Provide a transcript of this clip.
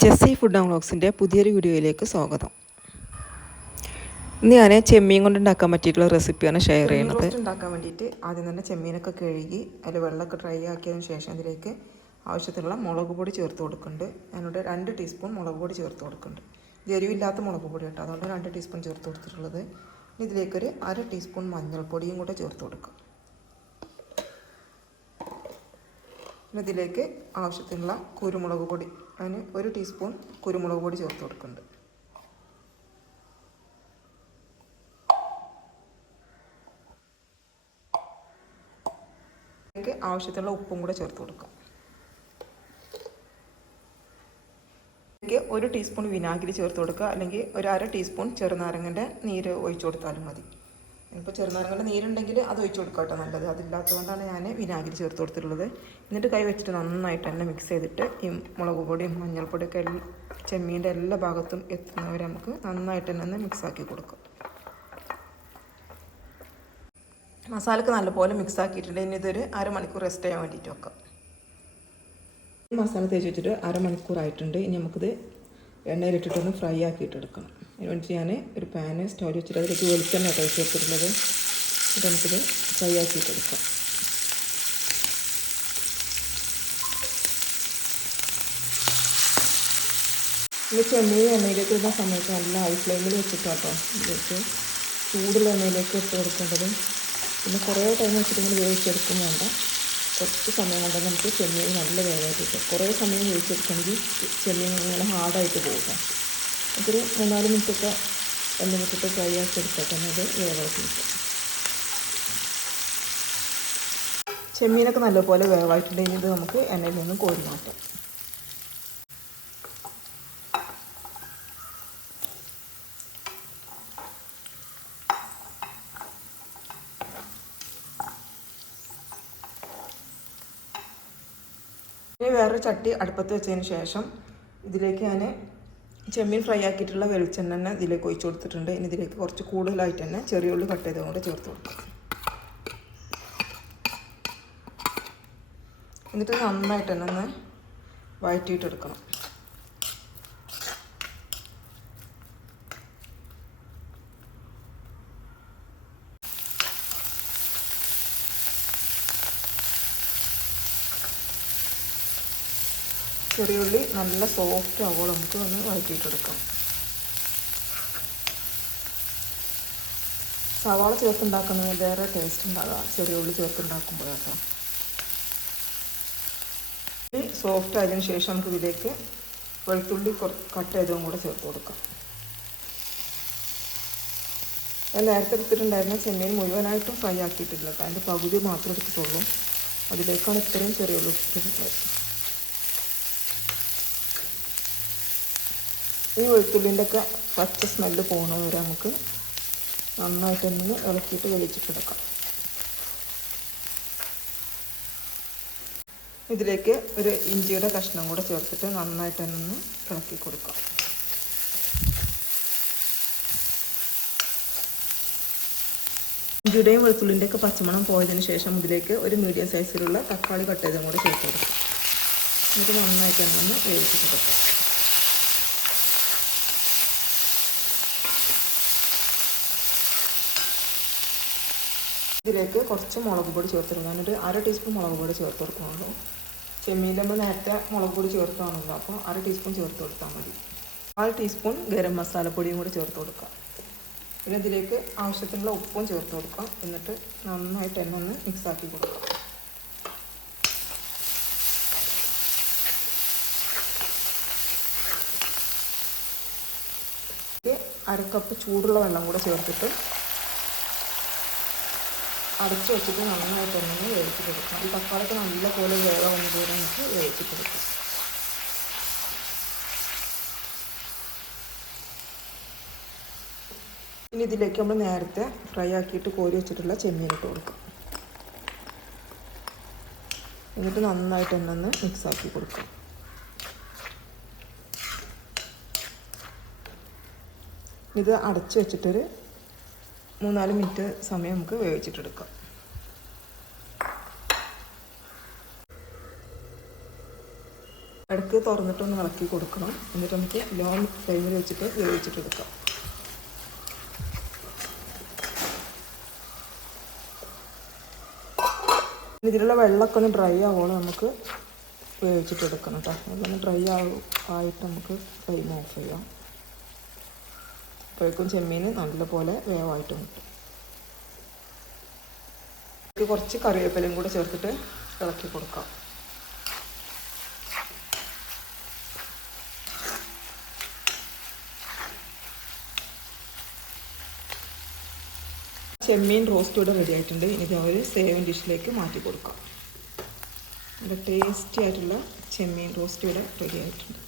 Jessy food and വ്ളോഗ്സിന്റെ പുതിയൊരു വീഡിയോയിലേക്ക് സ്വാഗതം. ഇന്ന് ഞാൻ ചെമ്മീൻ കൊണ്ട് ഉണ്ടാക്കാൻ പറ്റിയിട്ടുള്ള റെസിപ്പിയാണ് ഷെയർ ചെയ്യുന്നത്. ഉണ്ടാക്കാൻ വേണ്ടിയിട്ട് ആദ്യം തന്നെ ചെമ്മീനൊക്കെ കഴുകി അതിൽ വെള്ളമൊക്കെ ഡ്രൈ ആക്കിയതിന് ശേഷം അതിലേക്ക് ആവശ്യത്തിനുള്ള മുളക് പൊടി ചേർത്ത് കൊടുക്കുന്നുണ്ട്. ഞാനിവിടെ രണ്ട് ടീസ്പൂൺ മുളക് പൊടി ചേർത്ത് കൊടുക്കുന്നുണ്ട്. ഇത് എരിവില്ലാത്ത മുളക് പൊടി കേട്ടോ അതുകൊണ്ട് രണ്ട് ടീസ്പൂൺ ചേർത്ത് കൊടുത്തിട്ടുള്ളത്. ഇനി ഇതിലേക്കൊരു അര ടീസ്പൂൺ മഞ്ഞൾപ്പൊടിയും കൂടെ ചേർത്ത് കൊടുക്കും. ഇതിലേക്ക് ആവശ്യത്തിനുള്ള കുരുമുളക് പൊടി അതിന് ഒരു ടീസ്പൂൺ കുരുമുളക് പൊടി ചേർത്ത് കൊടുക്കുന്നുണ്ട്. ആവശ്യത്തിനുള്ള ഉപ്പും കൂടെ ചേർത്ത് കൊടുക്കാം. ഇതിലേക്ക് ഒരു ടീസ്പൂൺ വിനാഗിരി ചേർത്ത് കൊടുക്കുക. അല്ലെങ്കിൽ ഒരു അര ടീസ്പൂൺ ചെറുനാരങ്ങന്റെ നീര് ഒഴിച്ചു കൊടുത്താലും മതി. ഇപ്പോൾ ചെറുനാരങ്ങന്റെ നീരുണ്ടെങ്കിൽ അത് ഒഴിച്ചു കൊടുക്കാം കേട്ടോ നല്ലത്. അതില്ലാത്തതുകൊണ്ടാണ് ഞാൻ വിനാഗിരി ചേർത്ത് കൊടുത്തിട്ടുള്ളത്. എന്നിട്ട് കൈ വെച്ചിട്ട് നന്നായിട്ട് തന്നെ മിക്സ് ചെയ്തിട്ട് ഈ മുളക് പൊടിയും മഞ്ഞൾപ്പൊടിയൊക്കെ എല്ലാം ചെമ്മീന്റെ എല്ലാ ഭാഗത്തും എത്തുന്നവരെ നമുക്ക് നന്നായിട്ട് തന്നെ മിക്സ് ആക്കി കൊടുക്കും. മസാലക്ക് നല്ലപോലെ മിക്സ് ആക്കിയിട്ടുണ്ട്. ഇനി ഇതൊരു അരമണിക്കൂർ റെസ്റ്റ് ചെയ്യാൻ വേണ്ടിയിട്ട് വെക്കാം. മസാല തേച്ച് വെച്ചിട്ട് അരമണിക്കൂറായിട്ടുണ്ട്. ഇനി നമുക്കിത് എണ്ണയിലിട്ടിട്ടൊന്ന് ഫ്രൈ ആക്കിയിട്ട് എടുക്കണം. അതിന് വേണ്ടിയിട്ട് ഞാൻ ഒരു പാന് സ്റ്റവ് വെച്ചിട്ട് അതിലേക്ക് വെളിച്ചെണ്ണ കഴിച്ച് വെച്ചിട്ടുള്ളത് ഇത് നമുക്കിത് ഫ്രൈ ആക്കിയിട്ട് എടുക്കാം ഇത് ചെമ്മീൻ എണ്ണയിലേക്ക് ഇടുന്ന സമയത്ത് നല്ല ഹൈ ഫ്ലെയിമിൽ വെച്ചിട്ടാട്ടോ ഇതിലേക്ക് ചൂടുള്ള എണ്ണയിലേക്ക് ഇട്ട് കൊടുക്കേണ്ടത്. പിന്നെ കുറേ ടൈം വെച്ചിട്ട് ഇങ്ങനെ വേവിച്ചെടുക്കും വേണ്ട. കുറച്ച് സമയം കൊണ്ട് നമുക്ക് ചെമ്മീൻ നല്ല വേവായിട്ട് കിട്ടും. കുറേ സമയം വേവിച്ചെടുക്കണമെങ്കിൽ ചെമ്മീൻ ഇങ്ങനെ ഹാർഡായിട്ട് പോകും. അതൊരു മൂന്നാൽ മിനിറ്റൊക്കെ രണ്ട് മിനിറ്റൊക്കെ ഫ്രൈ ആക്കി എടുത്താൽ തന്നെ അത് കിട്ടും ചെമ്മീനൊക്കെ നല്ലപോലെ വേവായിട്ടുണ്ടെങ്കിൽ ഇത് നമുക്ക് എണ്ണയിൽ നിന്ന് കോരി മാറ്റാം. ഇനി വേറൊരു ചട്ടി അടുപ്പത്ത് വെച്ചതിന് ശേഷം ഇതിലേക്ക് ഞാൻ ചെമ്മീൻ ഫ്രൈ ആക്കിയിട്ടുള്ള വെളിച്ചെണ്ണ തന്നെ ഇതിലേക്ക് ഒഴിച്ചു കൊടുത്തിട്ടുണ്ട്. ഇനി ഇതിലേക്ക് കുറച്ച് കൂടുതലായിട്ട് തന്നെ ചെറിയ ഉള്ളി കട്ട് ചെയ്തുകൊണ്ട് ചേർത്ത് കൊടുക്കാം. എന്നിട്ട് നന്നായിട്ട് തന്നെ ഒന്ന് വഴറ്റിയിട്ടെടുക്കണം. ചെറിയുള്ളി നല്ല സോഫ്റ്റ് ആവുമ്പോൾ നമുക്ക് ഒന്ന് വഴറ്റിയിട്ടെടുക്കാം. സവാള ചേർത്തുണ്ടാക്കുന്നത് വേറെ ടേസ്റ്റ് ഉണ്ടാകുക ചെറിയ ഉള്ളി ചേർത്തുണ്ടാക്കുമ്പോഴാട്ടോ സോഫ്റ്റ് ആയതിനു ശേഷം നമുക്ക് ഇതിലേക്ക് വെളുത്തുള്ളി കട്ട് ചെയ്തതും കൂടെ ചേർത്ത് കൊടുക്കാം. ഞാൻ നേരത്തെ എടുത്തിട്ടുണ്ടായിരുന്ന ചെമ്മീൻ മുഴുവനായിട്ടും ഫ്രൈ ആക്കിയിട്ടില്ല. അതിന്റെ പകുതി മാത്രമേ എടുത്തിട്ടുള്ളൂ. അതിലേക്കാണ് ഇത്രയും ചെറിയ ഉള്ളി ഈ വെളുത്തുള്ളിന്റെ ഒക്കെ പച്ച സ്മെല്ല് പോകുന്നത് വരെ നമുക്ക് നന്നായിട്ടൊന്ന് ഇളക്കിയിട്ട് വെളിച്ചിട്ടെടുക്കാം ഇതിലേക്ക് ഒരു ഇഞ്ചിയുടെ കഷ്ണം കൂടെ ചേർത്തിട്ട് നന്നായിട്ട് ഒന്ന് ഇളക്കി കൊടുക്കാം. ഇഞ്ചിയുടെയും വെളുത്തുള്ളിന്റെ ഒക്കെ പച്ചമണം പോയതിന് ശേഷം ഇതിലേക്ക് ഒരു മീഡിയം സൈസിലുള്ള തക്കാളി കട്ട് ചെയ്തും കൂടെ ചേർത്ത് കൊടുക്കാം. എന്നിട്ട് നന്നായിട്ട് വേവിച്ചിട്ട് വേവിച്ചിട്ടെടുക്കാം ഇതിലേക്ക് കുറച്ച് മുളക് പൊടി ചേർത്തിരുന്നു ഞാനൊരു അര ടീസ്പൂൺ മുളക് പൊടി ചേർത്ത് കൊടുക്കുന്നുള്ളൂ. ചെമ്മീന്റെ നമ്മൾ നേരത്തെ മുളക് പൊടി ചേർത്താണല്ലോ അപ്പോൾ അര ടീസ്പൂൺ ചേർത്ത് കൊടുത്താൽ മതി. കാൽ ടീസ്പൂൺ ഗരം മസാലപ്പൊടിയും കൂടി ചേർത്ത് കൊടുക്കാം പിന്നെ ഇതിലേക്ക് ആവശ്യത്തിനുള്ള ഉപ്പും ചേർത്ത് കൊടുക്കാം എന്നിട്ട് നന്നായിട്ട് എണ്ണ ഒന്ന് മിക്സാക്കി കൊടുക്കാം അരക്കപ്പ് ചൂടുള്ള വെള്ളം കൂടെ ചേർത്തിട്ട് അടച്ച് വെച്ചിട്ട് നന്നായിട്ട് തന്നെ കൊടുക്കുക. ഈ തക്കാളിക്ക് നല്ല പോലെ ഒന്നുകൂടെ നമുക്ക് വേവിച്ചിട്ടെടുക്കാം ഇനി ഇതിലേക്ക് നമ്മൾ നേരത്തെ ഫ്രൈ ആക്കിയിട്ട് കോരി വെച്ചിട്ടുള്ള ചെമ്മീൻ ഇട്ട് കൊടുക്കാം. എന്നിട്ട് നന്നായിട്ട് ഒന്നൊന്ന് മിക്സാക്കി കൊടുക്കാം. ഇത് അടച്ച് വെച്ചിട്ടൊരു മൂന്നാൽ മിനിറ്റ് സമയം നമുക്ക് വേവിച്ചിട്ടെടുക്കാം. ഇടയ്ക്ക് തുറന്നിട്ടൊന്ന് ഇളക്കി കൊടുക്കണം. എന്നിട്ട് നമുക്ക് ലോ ഫ്ലെയിമിൽ വെച്ചിട്ട് വേവിച്ചിട്ടെടുക്കാം. ഇതിലുള്ള വെള്ളമൊക്കെ ഒന്ന് ഡ്രൈ ആവുകയാണ് നമുക്ക് വേവിച്ചിട്ടെടുക്കണം കേട്ടോ അതൊന്ന് ഡ്രൈ ആവും ആയിട്ട് നമുക്ക് ഫ്ലെയിം ഓഫ് ചെയ്യാം. അപ്പോഴേക്കും ചെമ്മീൻ നല്ലപോലെ വേവായിട്ട് കിട്ടും കുറച്ച് കറിവേപ്പിലയും കൂടെ ചേർത്തിട്ട് ഇളക്കി കൊടുക്കാം. ചെമ്മീൻ റോസ്റ്റ് ഇവിടെ റെഡി ആയിട്ടുണ്ട്. ഇനി ഒരു സേവൻ ഡിഷിലേക്ക് മാറ്റി കൊടുക്കാം. ടേസ്റ്റി ആയിട്ടുള്ള ചെമ്മീൻ റോസ്റ്റ് ഇവിടെ റെഡി ആയിട്ടുണ്ട്.